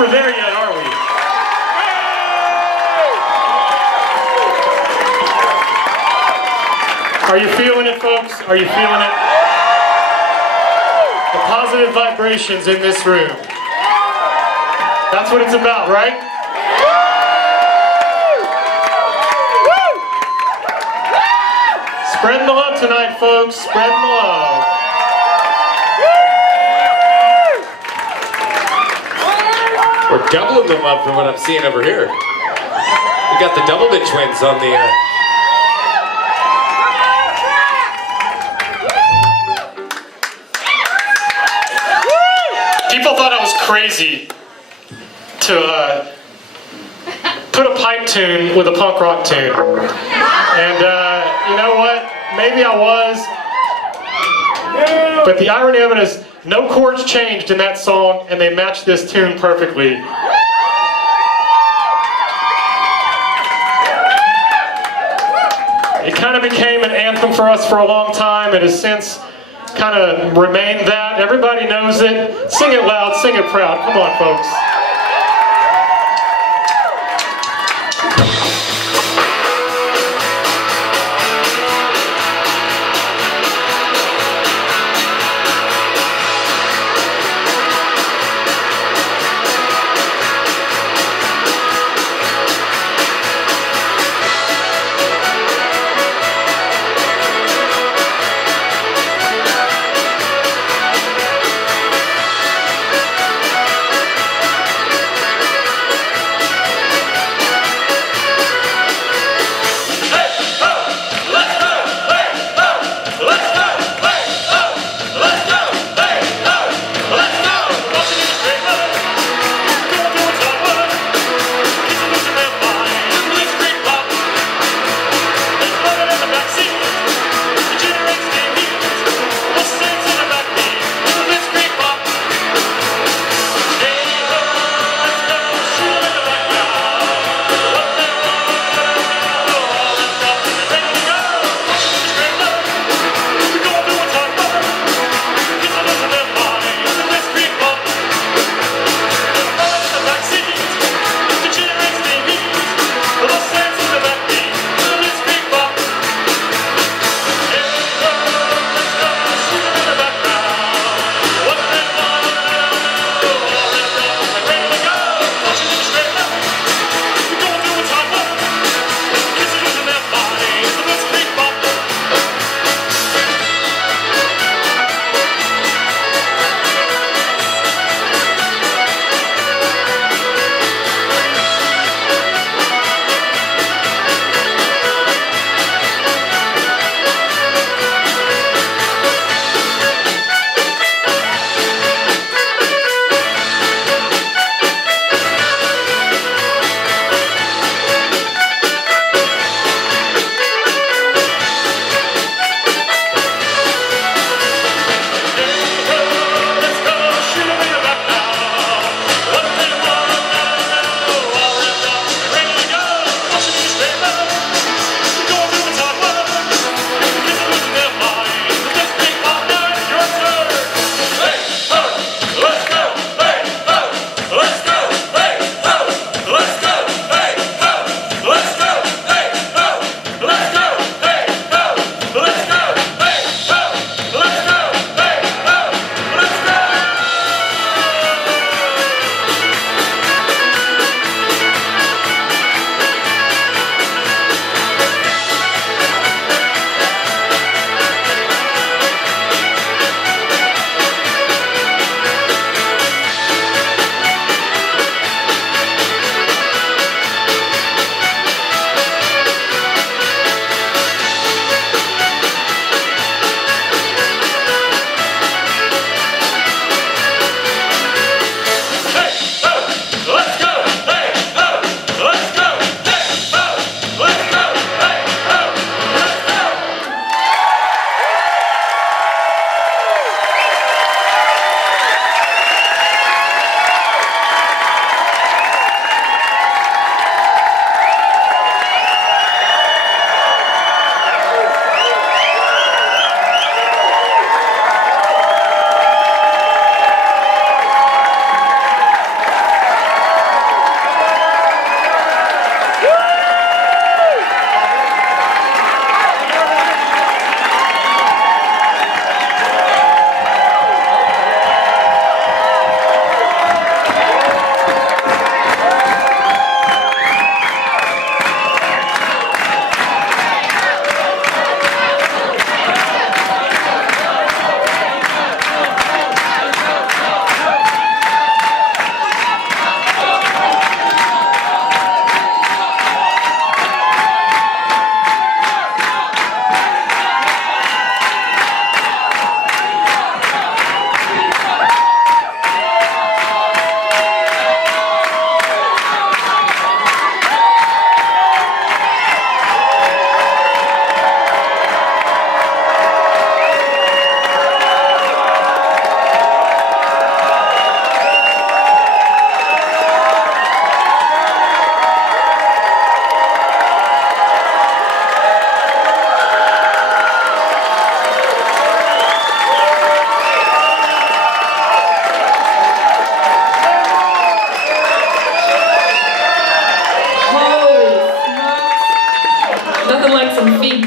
we're there yet, are we? Are you feeling it, folks? Are you feeling it? The positive vibrations in this room. That's what it's about, right? Spreading the love tonight, folks. Spreading the love. We're doubling them up from what I'm seeing over here. We got the Doubleman twins on the... People thought I was crazy to put a pipe tune with a punk rock tune. And you know what? Maybe I was. But the irony of it is, no chords changed in that song, and they matched this tune perfectly. It kind of became an anthem for us for a long time. It has since kind of remained that. Everybody knows it. Sing it loud, sing it proud. Come on, folks.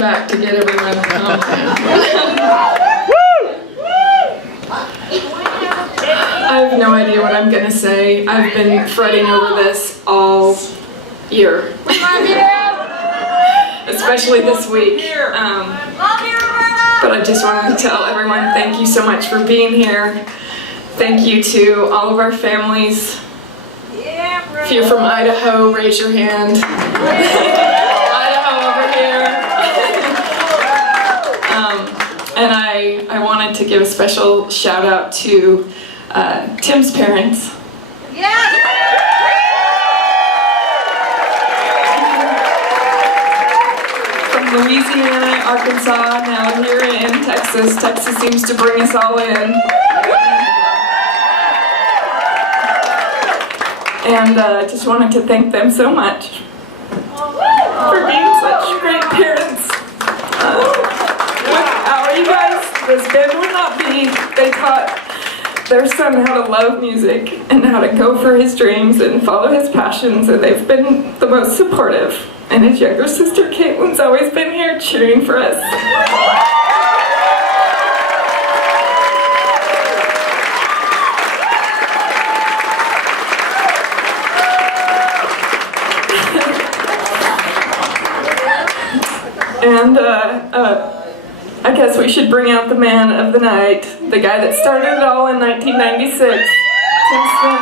back to get everyone home. I have no idea what I'm gonna say. I've been fretting over this all year. We love you! Especially this week. But I just wanted to tell everyone thank you so much for being here. Thank you to all of our families. If you're from Idaho, raise your hand. Idaho over here. And I wanted to give a special shout out to Tim's parents. From Louisiana, Arkansas, now here in Texas. Texas seems to bring us all in. And just wanted to thank them so much for being such great parents. Without you guys, this band would not be. They taught their son how to love music and how to go for his dreams and follow his passions, and they've been the most supportive. And his younger sister Caitlin's always been here cheering for us. And I guess we should bring out the man of the night, the guy that started it all in 1996, Tim Smith.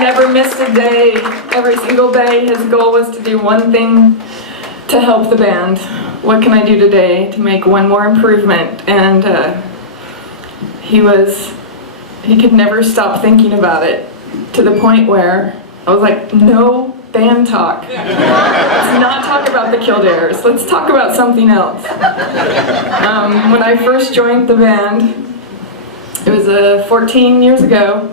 Never missed a day. Every single day his goal was to do one thing to help the band. What can I do today to make one more improvement? And he could never stop thinking about it, to the point where I was like, no band talk. Let's not talk about the Killdares. Let's talk about something else. When I first joined the band, it was 14 years ago.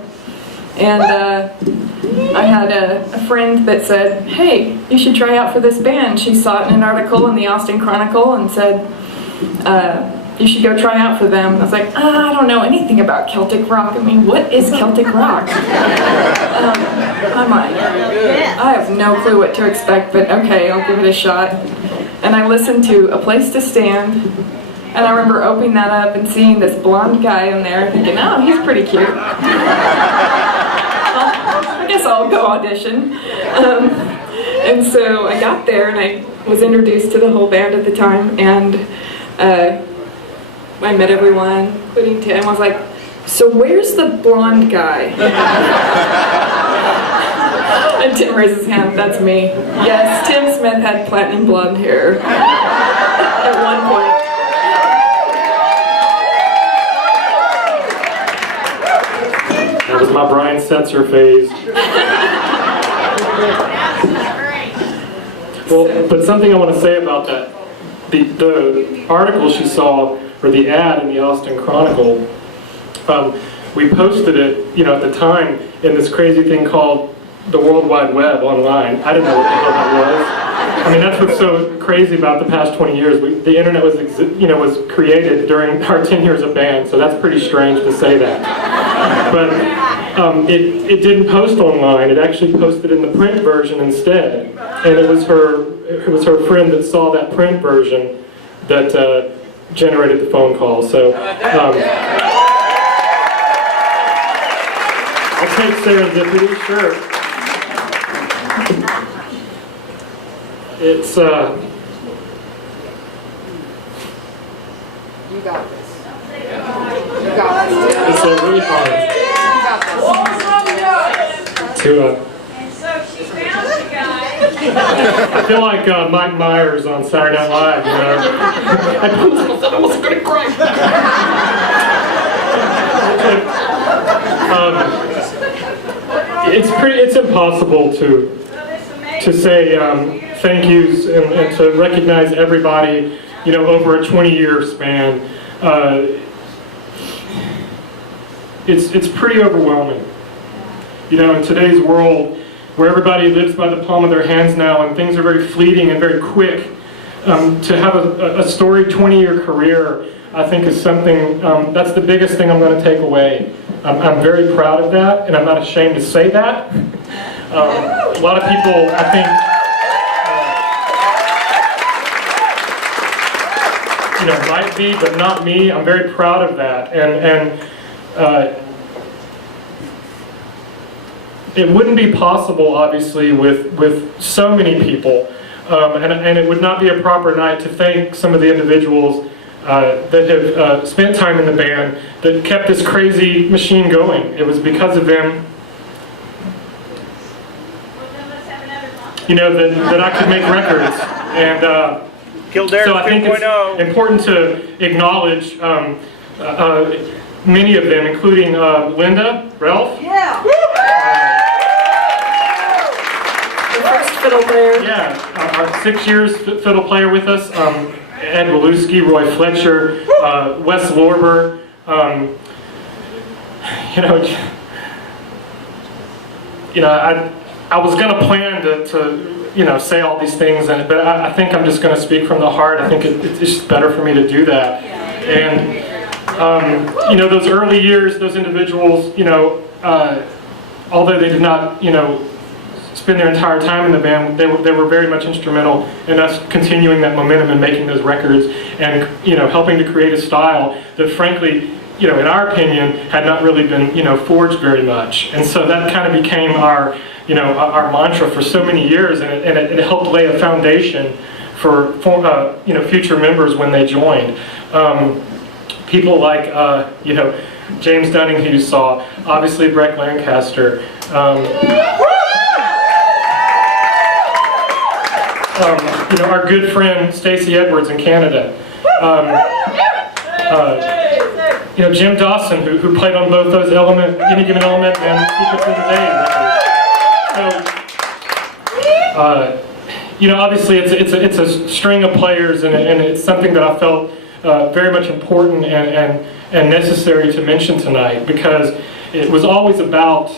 And I had a friend that said, hey, you should try out for this band. She saw it in an article in the Austin Chronicle and said, you should go try out for them. I was like, I don't know anything about Celtic rock. I mean, what is Celtic rock? I have no clue what to expect, but okay, I'll give it a shot. And I listened to A Place to Stand. And I remember opening that up and seeing this blonde guy in there thinking, oh, he's pretty cute. I guess I'll go audition. And so I got there and I was introduced to the whole band at the time, and I met everyone, including Tim. I was like, so where's the blonde guy? And Tim raised his hand, that's me. Yes, Tim Smith had platinum blonde hair at one point. That was my Brian Setzer phase. Well, but something I want to say about that, the article she saw, or the ad in the Austin Chronicle, we posted it, at the time, in this crazy thing called the World Wide Web online. I didn't know what the hell that was. I mean, that's what's so crazy about the past 20 years. The internet was, was created during our 10 years of band, so that's pretty strange to say that. But it didn't post online. It actually posted in the print version instead. And it was her friend that saw that print version that generated the phone call. So I'll take serendipity, sure. It's You got this. You got this. it's really hard to. And so she found the guy. I feel like Mike Myers on Saturday Night Live. I promised myself I wasn't going to cry. It's impossible to say thank yous and to recognize everybody, over a 20-year span. it's pretty overwhelming. You know, in today's world, where everybody lives by the palm of their hands now, and things are very fleeting and very quick, to have a storied 20-year career, I think is something, that's the biggest thing I'm going to take away. I'm very proud of that, and I'm not ashamed to say that. A lot of people, I think, might be, but not me. I'm very proud of that, and it wouldn't be possible, obviously, with so many people, and it would not be a proper night to thank some of the individuals that have spent time in the band that kept this crazy machine going. It was because of them, that I could make records, and Killdares so I think 2.0. it's important to acknowledge many of them, including Linda, Ralph. Yeah. The first fiddle player. Yeah, our 6 years fiddle player with us, Ed Waluski, Roy Fletcher, Wes Lorber. I was going to plan to say all these things, but I think I'm just going to speak from the heart. I think it's just better for me to do that. And those early years, those individuals, although they did not, spend their entire time in the band, they were very much instrumental in us continuing that momentum and making those records, and helping to create a style that, frankly, in our opinion, had not really been forged very much. And so that kind of became our our mantra for so many years, and it helped lay a foundation for future members when they joined. People like James Dunning, who you saw, obviously Breck Lancaster. Our good friend Stacey Edwards in Canada. Jim Dawson, who played on both those Any Given Element and Secrets of the Day records. So, obviously it's a string of players, and it's something that I felt very much important and necessary to mention tonight, because it was always about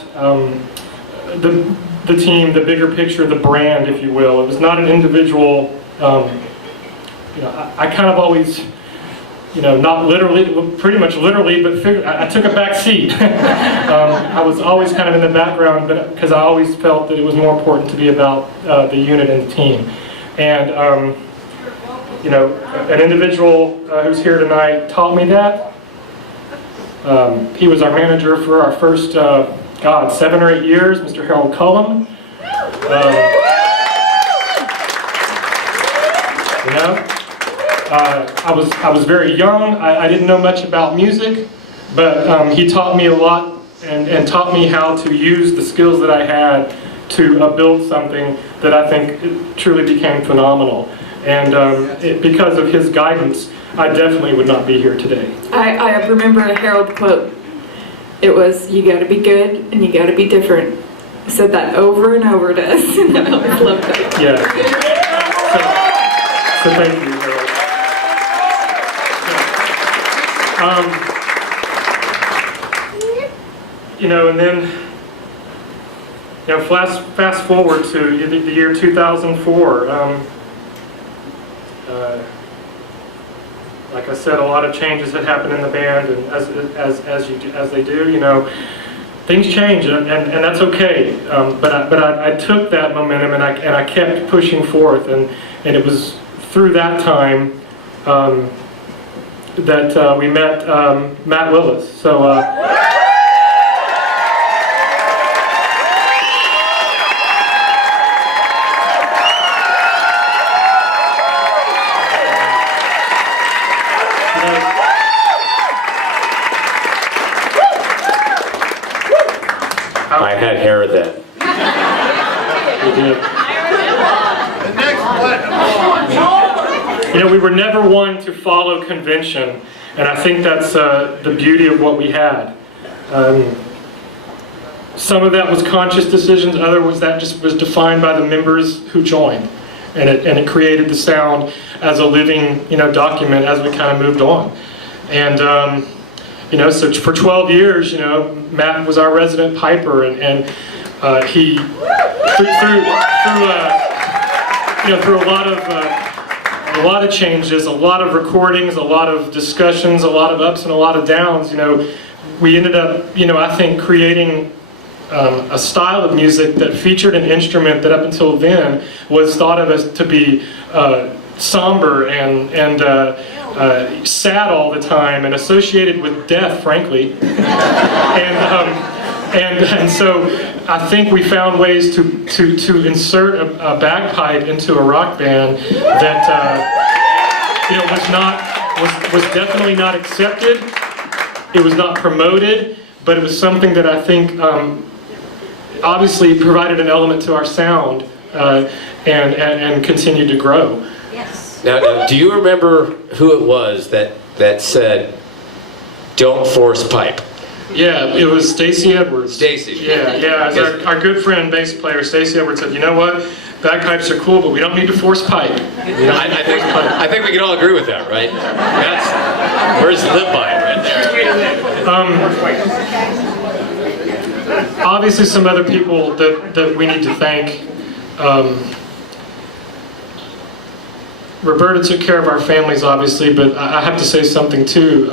the team, the bigger picture, the brand, if you will. It was not an individual. I kind of always, not literally, pretty much literally, but I took a back seat. I was always kind of in the background, but because I always felt that it was more important to be about the unit and the team. And an individual who's here tonight taught me that. He was our manager for our first 7 or 8 years, Mr. Harold Cullum. I was very young. I didn't know much about music, but he taught me a lot and taught me how to use the skills that I had to build something that I think truly became phenomenal. And because of his guidance, I definitely would not be here today. I remember a Harold quote. It was, "You got to be good and you got to be different." I said that over and over to us, and I always loved that. Yeah. So thank you, Harold. And then, fast forward to the year 2004. Like I said, a lot of changes had happened in the band, and as they do, things change, and that's okay. But I took that momentum and I kept pushing forth, and it was through that time that we met Matt Willis. So. I had hair then. We did. The next one. We were never one to follow convention, and I think that's the beauty of what we had. Some of that was conscious decisions, other was that just was defined by the members who joined, and it created the sound as a living document as we kind of moved on. And So for 12 years, Matt was our resident piper, and he through a lot of changes, a lot of recordings, a lot of discussions, a lot of ups and a lot of downs. We ended up, I think, creating a style of music that featured an instrument that up until then was thought of as to be somber and sad all the time and associated with death, frankly. And so I think we found ways to insert a bagpipe into a rock band that was definitely not accepted. It was not promoted, but it was something that I think obviously provided an element to our sound and continued to grow. Yes. Now, do you remember who it was that said, "Don't force pipe"? Yeah, it was Stacey Edwards. Stacey. Yeah. As our good friend, bass player Stacey Edwards said, "You know what? Bagpipes are cool, but we don't need to force pipe." I think we can all agree with that, right? Where's live by it right there. Obviously, some other people that we need to thank. Roberta took care of our families, obviously, but I have to say something too.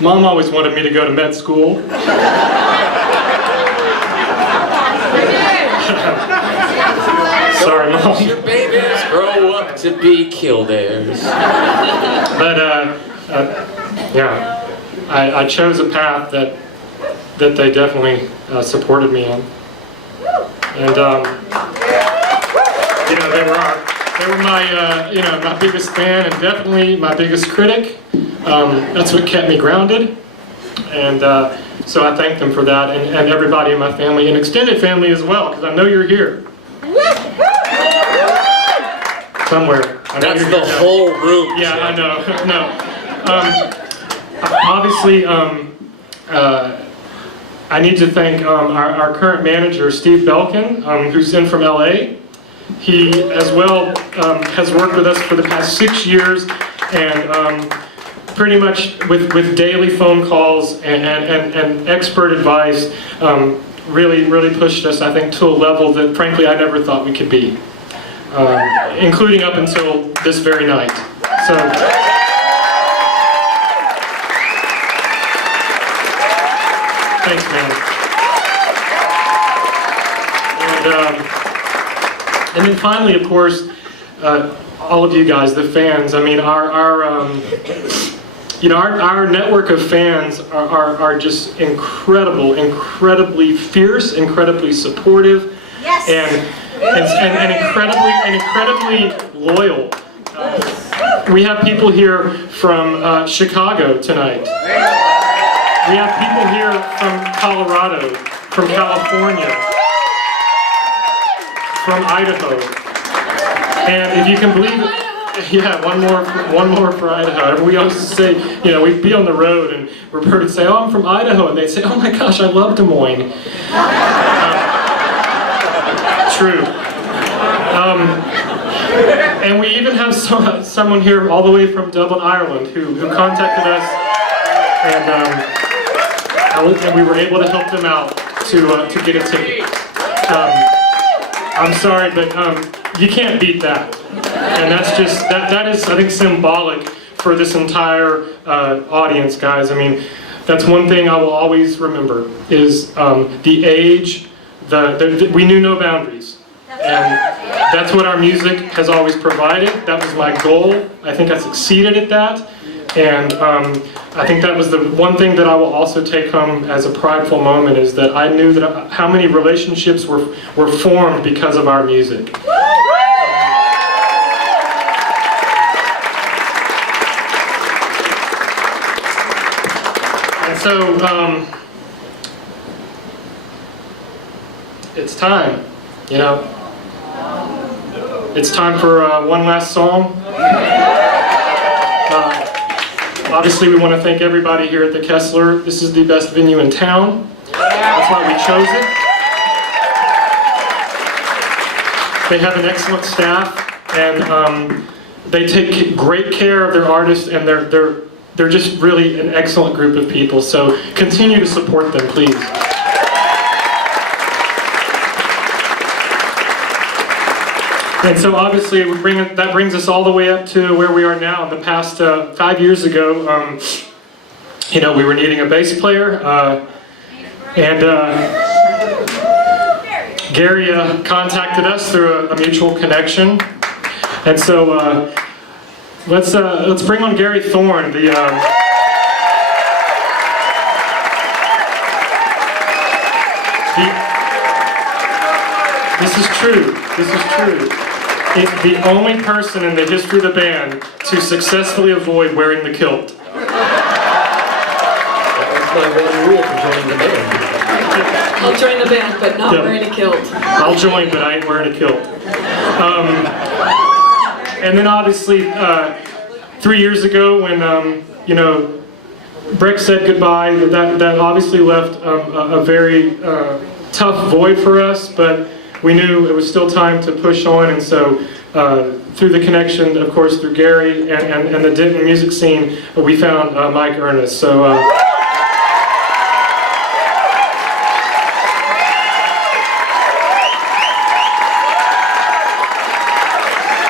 Mom always wanted me to go to med school. Sorry, Mom. Your babies grow up to be Killdares. But I chose a path that they definitely supported me in, and they were my my biggest fan and definitely my biggest critic. That's what kept me grounded, and so I thank them for that, and everybody in my family and extended family as well, because I know you're here somewhere. That's the whole room. Yeah, I know. No. Obviously, I need to thank our current manager, Steve Belkin, who's in from LA. He, as well, has worked with us for the past 6 years, and pretty much with daily phone calls and expert advice, really pushed us, I think, to a level that, frankly, I never thought we could be, including up until this very night. So, thanks, man. And then finally, of course, all of you guys, the fans. I mean, our network of fans are just incredible, incredibly fierce, incredibly supportive, Yes. and incredibly loyal. We have people here from Chicago tonight. We have people here from Colorado, from California, from Idaho. And if you can believe it, yeah, one more for Idaho. We always say, we'd be on the road and Roberta would say, "Oh, I'm from Idaho," and they'd say, "Oh my gosh, I love Des Moines." True. And we even have someone here all the way from Dublin, Ireland, who contacted us, and we were able to help them out to get a ticket. I'm sorry, but you can't beat that. And that's just, that is, I think, symbolic for this entire audience, guys. I mean, that's one thing I will always remember, is the age, we knew no boundaries. And that's what our music has always provided. That was my goal. I think I succeeded at that. And I think that was the one thing that I will also take home as a prideful moment, is that I knew that how many relationships were formed because of our music. And so it's time, It's time for one last song. Obviously, we want to thank everybody here at the Kessler. This is the best venue in town. That's why we chose it. They have an excellent staff, and they take great care of their artists, and they're just really an excellent group of people. So continue to support them, please. And so obviously that brings us all the way up to where we are now. In the past 5 years ago, you know, we were needing a bass player, and Gary contacted us through a mutual connection. And so let's bring on Gary Thorne, the this is true. This is true. It's the only person in the history of the band to successfully avoid wearing the kilt. That was my one rule for joining the band. I'll join the band, but not Yeah. wearing a kilt. I'll join, but I ain't wearing a kilt. And then obviously, 3 years ago when, you know, Brick said goodbye, that obviously left a very tough void for us, but we knew it was still time to push on, and so through the connection, of course, through Gary and the Denton music scene, we found Mike Ernest. So.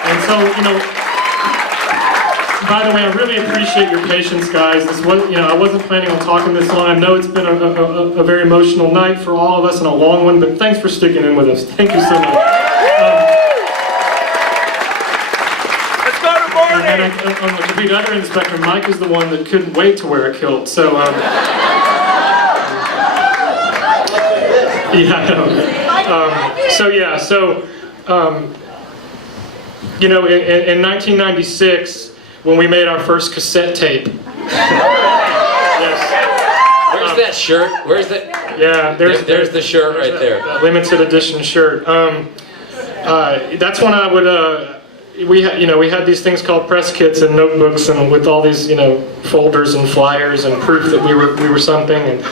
And so, you know, by the way, I really appreciate your patience, guys. This was, you know, I wasn't planning on talking this long. I know it's been a very emotional night for all of us and a long one, but thanks for sticking in with us. Thank you so much. Let's go to Barney! And on the complete other end of the spectrum, Mike is the one that couldn't wait to wear a kilt. So, yeah, I know. You know, in 1996, when we made our first cassette tape. Yes. Where's that shirt? Where's that? Yeah, There's the shirt right there. that limited edition shirt. That's when I would. We had these things called press kits and notebooks, and with all these, you know, folders and flyers and proof that we were something. And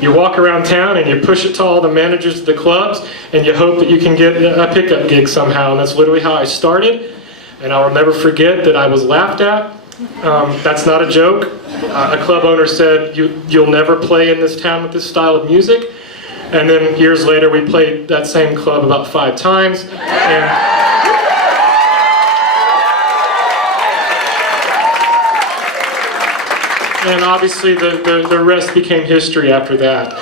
you walk around town and you push it to all the managers of the clubs, and you hope that you can get a pickup gig somehow. And that's literally how I started. And I'll never forget that I was laughed at. That's not a joke. A club owner said, "You'll never play in this town with this style of music." And then years later, we played that same club about 5 times. And obviously the rest became history after that.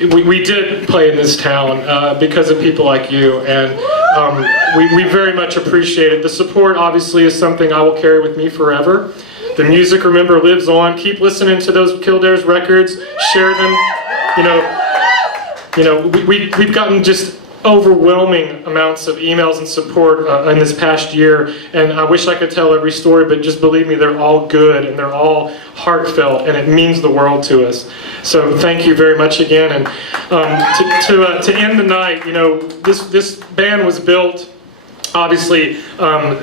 We did play in this town because of people like you, and we very much appreciate it. The support obviously is something I will carry with me forever. The music, remember, lives on. Keep listening to those Killdares records. Share them. You know, we've gotten just overwhelming amounts of emails and support in this past year, and I wish I could tell every story, but just believe me, they're all good and they're all heartfelt, and it means the world to us. So thank you very much again. And to end the night, you know, this band was built obviously on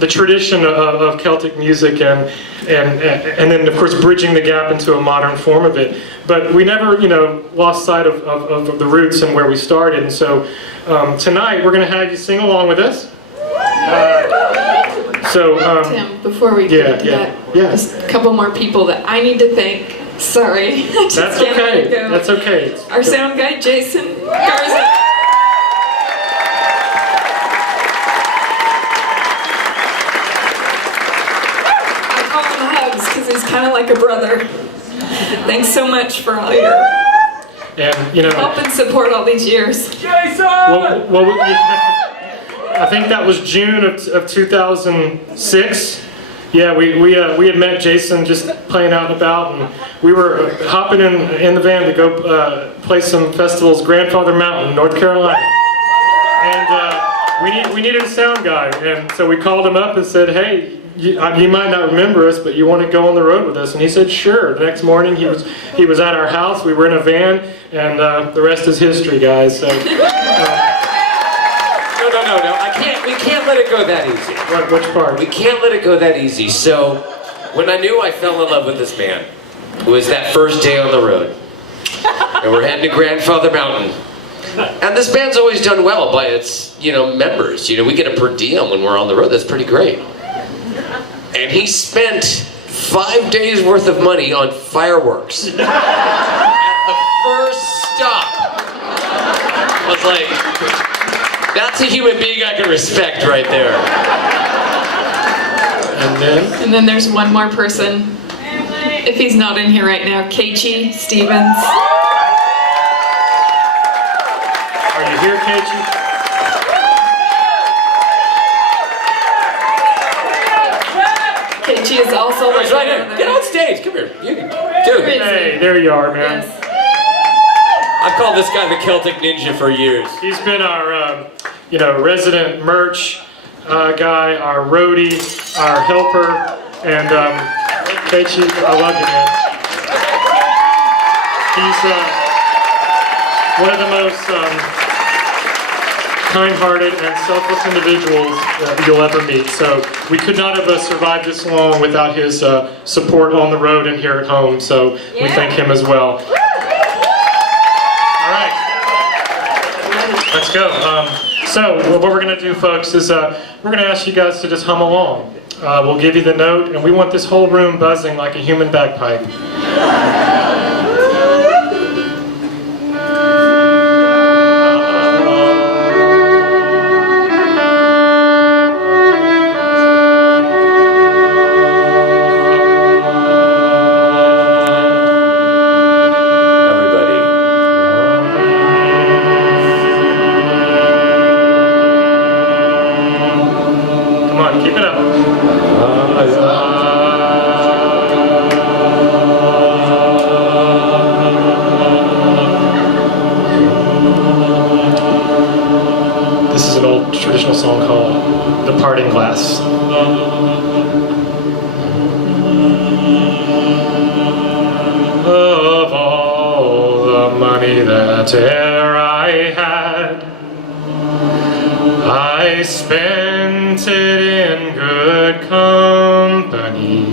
the tradition of Celtic music, and then of course bridging the gap into a modern form of it. But we never, you know, lost sight of the roots and where we started. And so tonight we're going to have you sing along with us. Tim, before we get to that, just a couple more people that I need to thank. Sorry, I just That's can't let it okay. go. That's okay. Our sound guy, Jason Garza. I call him Hugs because he's kind of like a brother. Thanks so much for all your And you know, help and support all these years. I think that was June of 2006. Yeah, we had met Jason just playing out and about, and we were hopping in the van to go play some festivals, Grandfather Mountain, North Carolina. And we needed a sound guy, and so we called him up and said, "Hey, you might not remember us, but you want to go on the road with us?" And he said, "Sure." The next morning, he was at our house. We were in a van, and the rest is history, guys. So. No. We can't let it go that easy. Which part? We can't let it go that easy. So, when I knew I fell in love with this man, it was that first day on the road. And we're heading to Grandfather Mountain. And this band's always done well by its, members. We get a per diem when we're on the road. That's pretty great. And he spent 5 days worth of money on fireworks. At the first stop. I was like, that's a human being I can respect right there. And then there's one more person. If he's not in here right now, Keiichi Stevens. Are you here, Keiichi? Keiichi is also He's right here. Get on stage. Come here. Dude. Hey, there you are, man. Yes. I've called this guy the Celtic Ninja for years. He's been our, resident merch guy, our roadie, our helper, and Keiichi, I love you, man. He's one of the most kind-hearted and selfless individuals that you'll ever meet. So we could not have survived this long without his support on the road and here at home. So we thank him as well. All right, let's go. So what we're going to do, folks, is we're going to ask you guys to just hum along. We'll give you the note, and we want this whole room buzzing like a human bagpipe. Traditional song called The Parting Glass. Of all the money that e'er I had, I spent it in good company,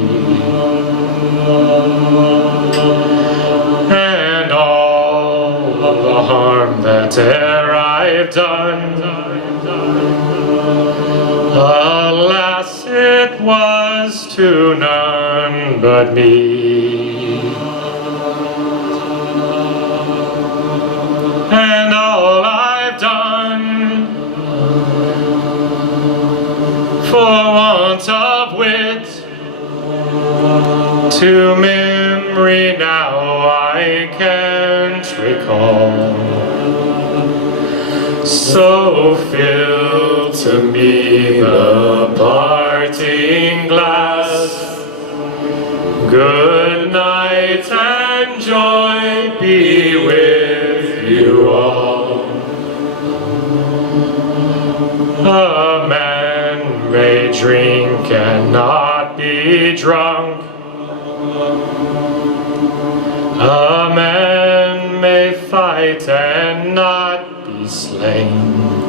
and all of the harm that e'er I've done, alas, it was to none but me. And all I've done, for want of wit, to memory now I can't recall. So fill to me the parting glass. Good night and joy be with you all. A man may drink and not be drunk. A man may fight and not be slain.